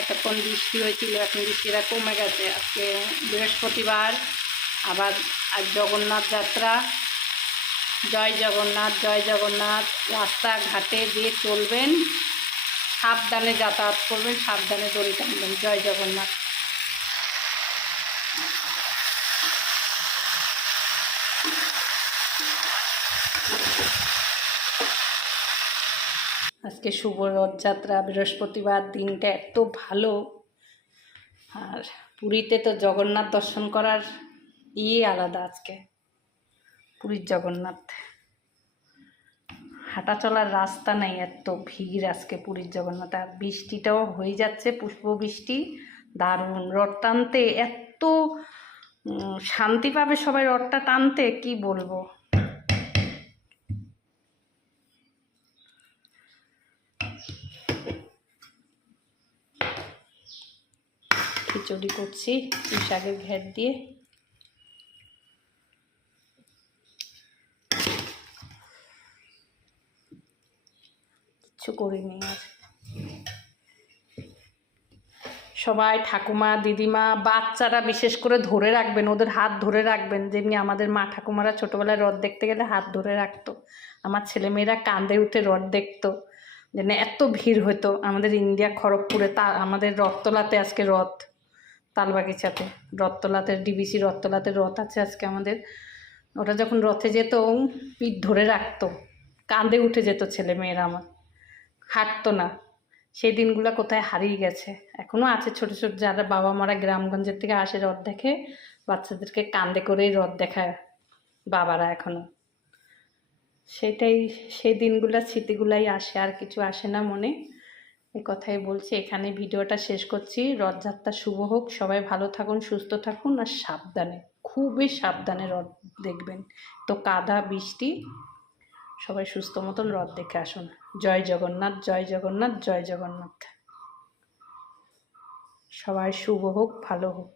এতক্ষণ বৃষ্টি হয়েছিল, এখন বৃষ্টিটা কমে গেছে। আজকে বৃহস্পতিবার, আবার আজ জগন্নাথ যাত্রা। জয় জগন্নাথ, জয় জগন্নাথ। রাস্তাঘাটে দিয়ে চলবেন, সাবধানে যাতায়াত করবেন, সাবধানে দড়ি টানবেন। জয় জগন্নাথ। আজকে শুভ রথযাত্রা, বৃহস্পতিবার। দিনটা এত ভালো। আর পুরীতে তো জগন্নাথ দর্শন করার আলাদা। আজকে পুরীর জগন্নাথ, হাঁটা চলার রাস্তা নেই, এত ভিড় আজকে পুরীর জগন্নাথ। আর বৃষ্টিটাও হয়ে যাচ্ছে, পুষ্প বৃষ্টি। দারুণ। রথ টানতে এত শান্তি পাবে সবাই রথটা টানতে, কি বলবো। খিচুড়ি করছি পুঁই শাকের ঘ্যাট দিয়ে। কিছু করিনি আর। সবাই ঠাকুমা, দিদিমা, বাচ্চারা বিশেষ করে ধরে রাখবেন, ওদের হাত ধরে রাখবেন। যেমনি আমাদের মা ঠাকুমারা ছোটোবেলায় রথ দেখতে গেলে হাত ধরে রাখতো। আমার ছেলেমেয়েরা কাঁধে উঠে রথ দেখতো। যেন এত ভিড় হতো আমাদের ইন্ডিয়া খড়গপুরে। আমাদের রথতলাতে আজকে রথ, তালবাগিচাতে রথতলাতে, ডিবিসি রথতলাতে রথ আছে আজকে আমাদের। ওটা যখন রথে যেত, পিঠ ধরে রাখতো, কাঁধে উঠে যেত ছেলেমেয়েরা আমার, হাঁটতো না। সেই দিনগুলো কোথায় হারিয়ে গেছে। এখনও আছে ছোট ছোট যারা বাবা মারা গ্রামগঞ্জের থেকে আসে রথ দেখে, বাচ্চাদেরকে কাঁধে করেই রথ দেখায় বাবারা এখনও। সেটাই, সেই দিনগুলো, স্মৃতিগুলাই আসে, আর কিছু আসে না মনে। এই কথাই বলছি। এখানে ভিডিওটা শেষ করছি। রথযাত্রা শুভ হোক। সবাই ভালো থাকুন, সুস্থ থাকুন, আর সাবধানে, খুবই সাবধানে রথ দেখবেন। তো কাদা বৃষ্টি, সবাই সুস্থ মতন রথ দেখে আসুন। জয় জগন্নাথ, জয় জগন্নাথ, জয় জগন্নাথ। সবাই শুভ হোক, ভালো হোক।